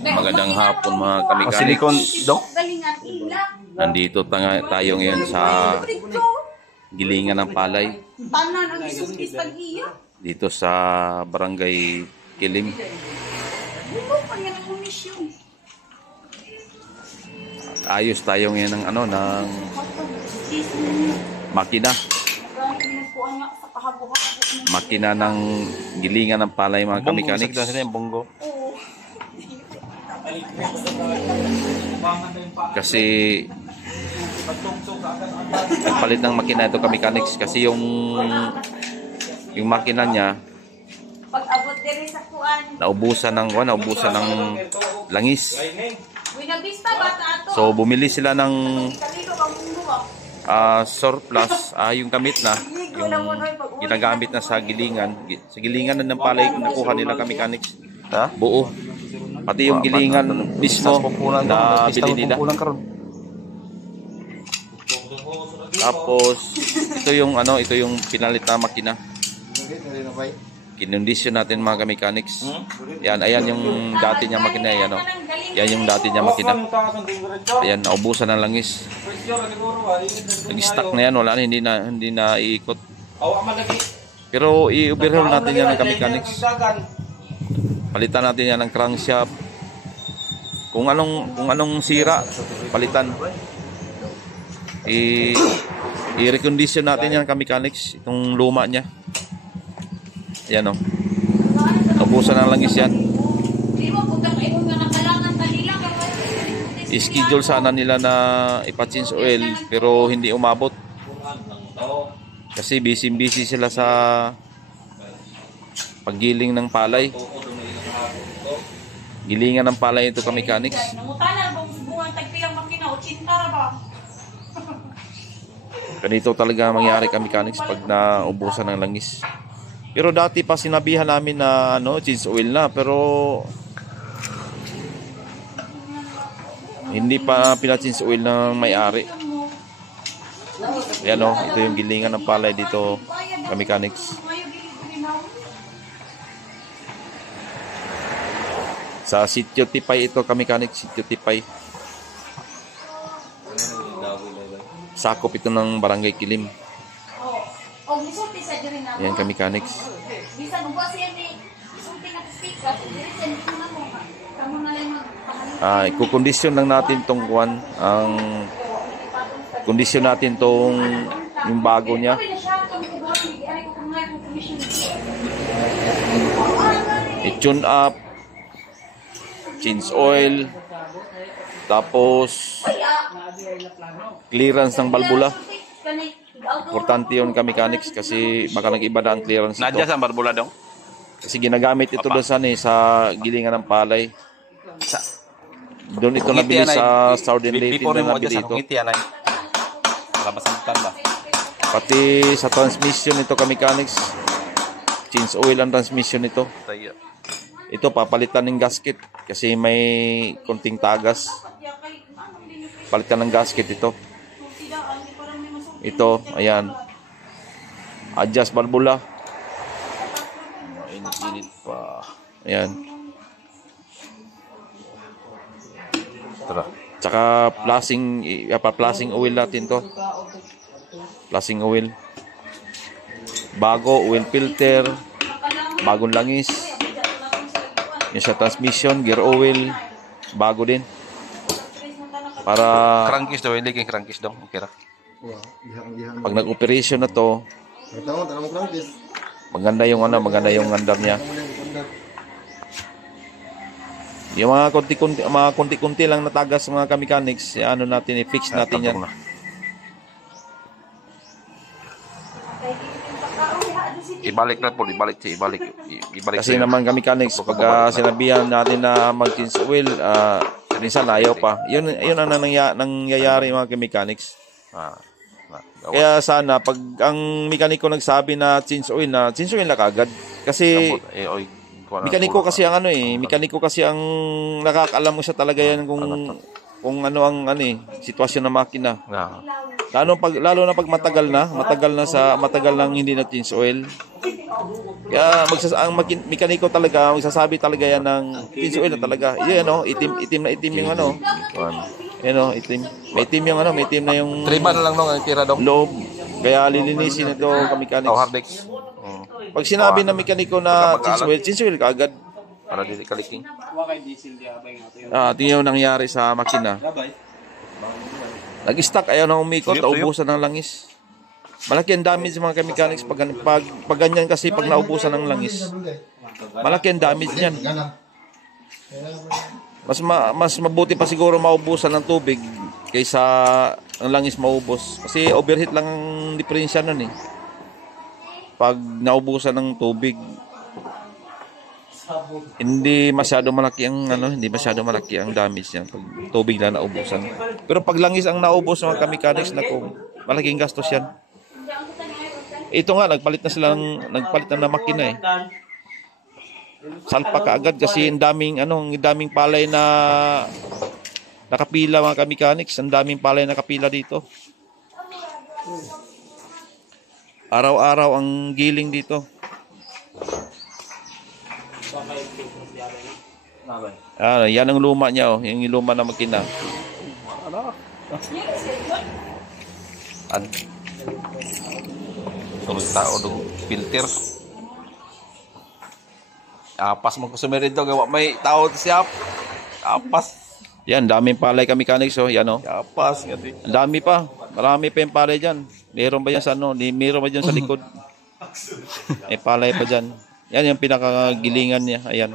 Magandang hapon mga kamikaniks. Silicon, Dok? Nandito tayo ngayon sa gilingan ng palay. Dito sa Barangay Kilim. Ayos tayo ngayon ng ng makina. Makina ng gilingan ng palay mga kamikaniks. Bongo. Kasi palit ng makina ito kamikaniks kasi yung makina niya naubusan ng langis. So bumili sila ng surplus, yung gamit na, yung ginagamit na sa gilingan na ng palay nakuha nila kamikaniks. Buo. Pati yung gilingan mismo na bili nila. Tapos ito yung pinalit na makina. Kinondisyon natin mga kamikaniks. Yan, ayan yung dati niya makina, yan oh. Yan yung dati niya makina. Ayan, naubusan ng langis. Nag-stuck na yan, wala na, hindi na iikot. Pero i-overhaul natin yan ng kamikaniks. Palitan natin yan ng crankshaft. Kung anong sira, palitan. I-recondition natin yan kamikaniks, itong luma niya. Ayan o. Naubusan ng langis yan. I-schedule sana nila na ipa-change oil pero hindi umabot. Kasi busy sila sa paggiling ng palay. Gilingan ng palay ito kamikaniks. Ganito talaga mangyari kamikaniks pag naubusan ng langis. Pero dati pa sinabihan namin na change oil na, pero hindi pa pina-change oil ng may-ari. Ayan o, ito yung gilingan ng palay dito kamikaniks. Sa Sitio Tipay ito kamikaniks, Sitio Tipay. Sakop ito ng Barangay Kilim. Yan kamikaniks. Ikukondisyon lang natin tong kondisyon natin tong yung bago niya. I-tune up, change oil, tapos clearance ng balbula. Importante yun kamikaniks kasi baka nag-iba na ang clearance ito. Nadya sa barbula dong? Kasi ginagamit ito doon sa gilingan ng palay. Doon ito nabili sa Southern Leyte na nabili ito. Pati sa transmission ito kamikaniks. Change oil ang transmission ito. Ito papalitan ng gasket kasi may konting tagas. Palitan ng gasket ito. Ito, ayan. Adjust barbula. Init pa. Ayan. Tsaka pa-plasing oil natin to. Plasing oil. Bago, oil filter. Bagong langis. Yung sa transmission, gear oil. Bago din. Para crankcase daw, hindi kay crankcase daw. Okay ra. Pag nag-operation na to, maganda yung andar niya. Yung mga konti-konti lang natagas sa mga kamikaniks, natin i-fix natin yan. Ibalik na po, ibalik. Kasi naman kamikaniks, pag sinabihan natin na mag-change oil, minsan ayaw pa. Yun ang nangyayari mga kamikaniks. Kaya sana pag ang mekaniko nagsabi na change oil na kagad kasi mekaniko kasi ang nakakaalam mo siya talaga yan kung ano ang sitwasyon ng makina. Lalo na pag matagal na hindi na change oil. Kaya mekaniko talaga, magsasabi talaga yan ng tinso oil na talaga. Yan oh, itim na itim yung ano. Yan oh, itim. May itim yung ano, may itim na yung 3 ban lang nung tira dong. loob. Kaya lilinisin ito ka-mechanics. Hardex. Pag sinabi ng mekaniko na tinso oil kaagad. Para di kaliking. Ito yung nangyari sa makina. Nag-stuck, ayaw na umikot, naubusan ng langis. Malaki ang damage sa mga ka-mechanics pag ganyan kasi pag naubusan ng langis. Malaki ang damage niyan. Mas mabuti pa siguro maubusan ng tubig kaysa ang langis maubos. Kasi overheat lang ang diferensya nun eh. Pag naubusan ng tubig, hindi masyado malaki ang damage niyan pag tubig lang naubusan. Pero pag langis ang naubos ng mga ka-mechanics, nako, malaking gastos yan. Ito nga, nagpalit na makina eh. Salpa kaagad kasi ang daming palay na nakapila mga ka-mechanics. Ang daming palay na nakapila dito. Araw-araw ang giling dito. Yan ang luma niya oh, yung luma na makina. Sunod tao dong filter. Apas mo kusumerin to gawa may tao siya. Apas. Yan, daming palay ka-mechanics oh, yan oh. Apas ngati. Ang dami pa. Marami pa yung palay diyan. Meron ba yan sa ano? Meron ba diyan sa likod? May palay pa diyan. Yan yung pinakagilingan niya. Ayan.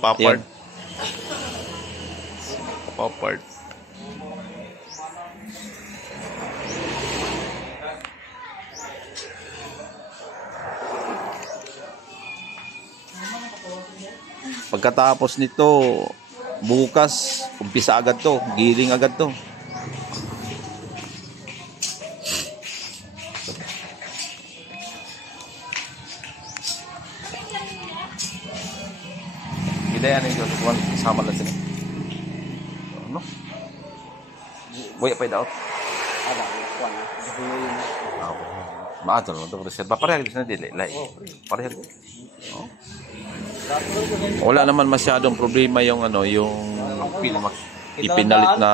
Papard. Yan. Papard. Pagkatapos nito, bukas, umpisa agad to. Giling agad to. Yan yung kuwan sama lang sila. Ano? Boy pa daw. Maato no to reserva para sa dili lai. Para oh. Wala naman masyadong problema yung ipinalit na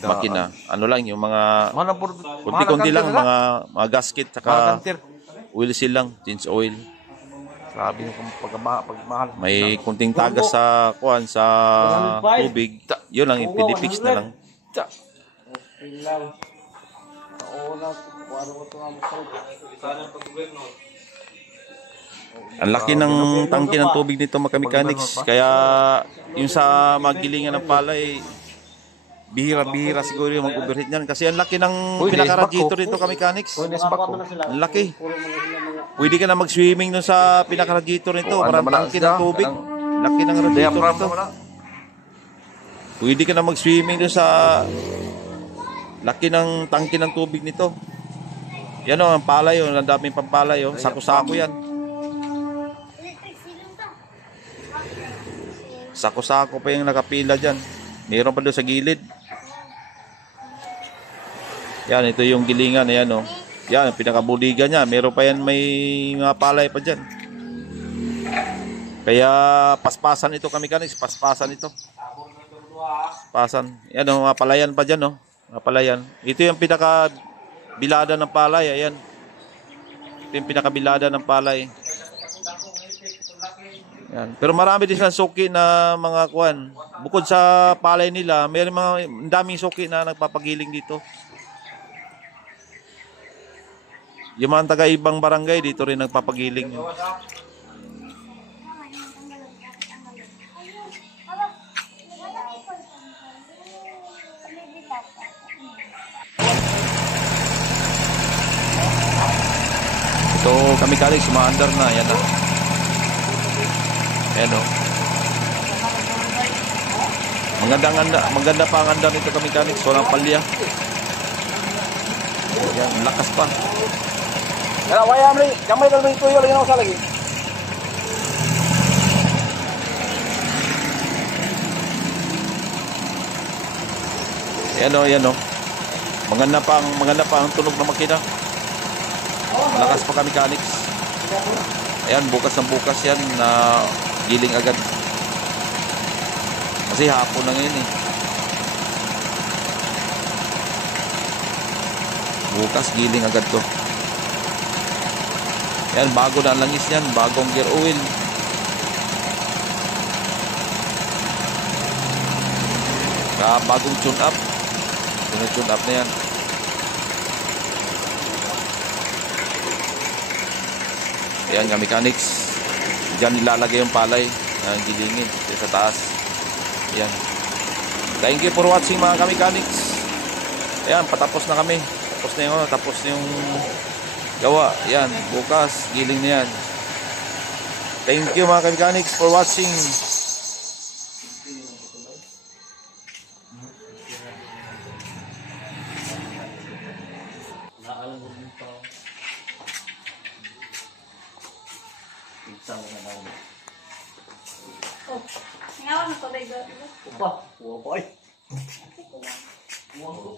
makina. Ano lang yung mga kunti-kunti lang mga gasket saka oil seal lang, change oil. Sabi kung pagmahal. May kunting tagas sa tubig. Yun lang, ipidipix na lang. Ang laki ng tangke ng tubig nito mga ka-mechanics. Kaya yung sa magilingan ng palay, bihira-bihira siguro yung mag-overheat niyan. Kasi ang laki ng pinaka-radiator nito ka-mechanics. Ang laki. Pwede ka na mag-swimming nun sa pinaka-radiator nito. Parang tangke ng tubig. Laki ng radiator nito. Pwede ka na mag-swimming dun sa laki ng tangke ng tubig nito. Yan o, ang palay o. Ang daming pampalay o. Sako-sako yan. Sako-sako pa yung nakapila dyan. Meron pa doon sa gilid. Yan, ito yung gilingan. Ayan o. Yan, pinakabuliga niya. Meron pa yan, may mga palay pa dyan. Kaya paspasan ito ka-mechanics. Paspasan ito. Paspasan. Yan o, mga palayan pa dyan o. Mga palayan. Ito yung pinakabilada ng palay. Ayan. Ito yung pinakabilada ng palay. Yan. Pero marami din silang suki na mga kuwan. Bukod sa palay nila, may mga daming suki na nagpapagiling dito. Yung mga taga-ibang barangay dito rin nagpapagiling. Ito ka-mechanics, sumaandar na. Yan na. Ayan o. Maganda pa ang andar nito ka-mechanics. Walang palya. Ayan, lakas pa. Kaya waya mo rin, kamay lang ito yung lagi lagi. Yan o. Maganda pa ang tunog ng makina. Malakas pa ka-mechanics. Ayan, bukas ng bukas yan na giling agad. Kasi hapon na ngayon eh. Bukas giling agad to. Ayan, bago na ang langis yan, bagong gear oil. Bagong tune up. Tune up na yan. Ayan nga mechanics. Diyan nilalagay yung palay na gilingin sa taas. Ayan. Thank you for watching mga mechanics. Ayan, patapos na kami. Tapos na yung gawa. Ayan, bukas giling na yan. Thank you mga mechanics for watching. Ngawan ko ba ito? Upa, upa ay. Upa ko,